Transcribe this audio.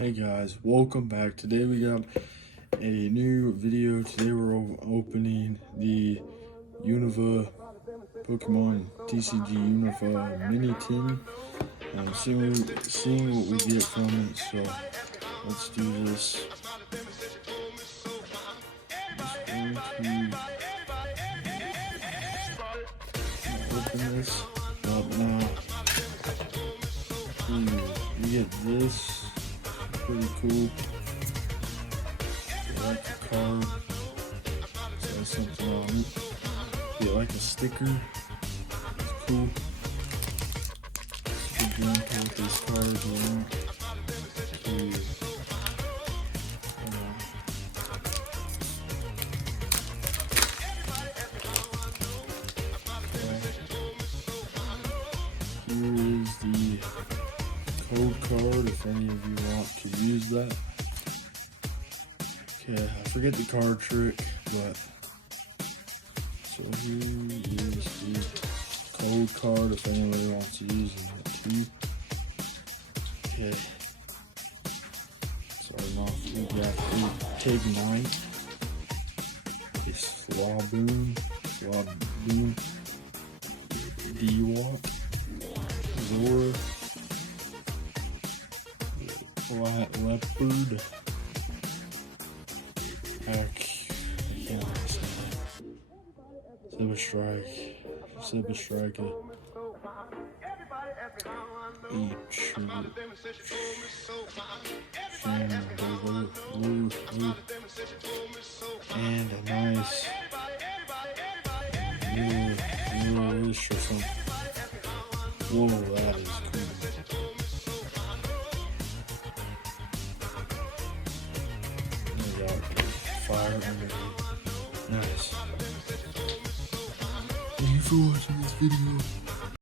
Hey guys, welcome back. Today we got a new video. Today we're opening the Unova Pokemon TCG Unova mini tin and seeing what we get from it. So let's do this. I'm just going to open this up now. We get this. Pretty cool. I like the card. Says something on it. Get like a sticker. It's cool. It's a good example with these cards around. Here is the code card if any of you want to use that. Okay, I forget the card trick, but so here is the code card if anybody wants to use it too. Okay, starting off we got the Pig Knight, a Slaboon, D-Watt, Zora, Black Leopard, I can't understand. Saber Striker, and a nice new wish or something. Whoa, that is cool. We got fire underneath. Nice. Thank you for watching this video.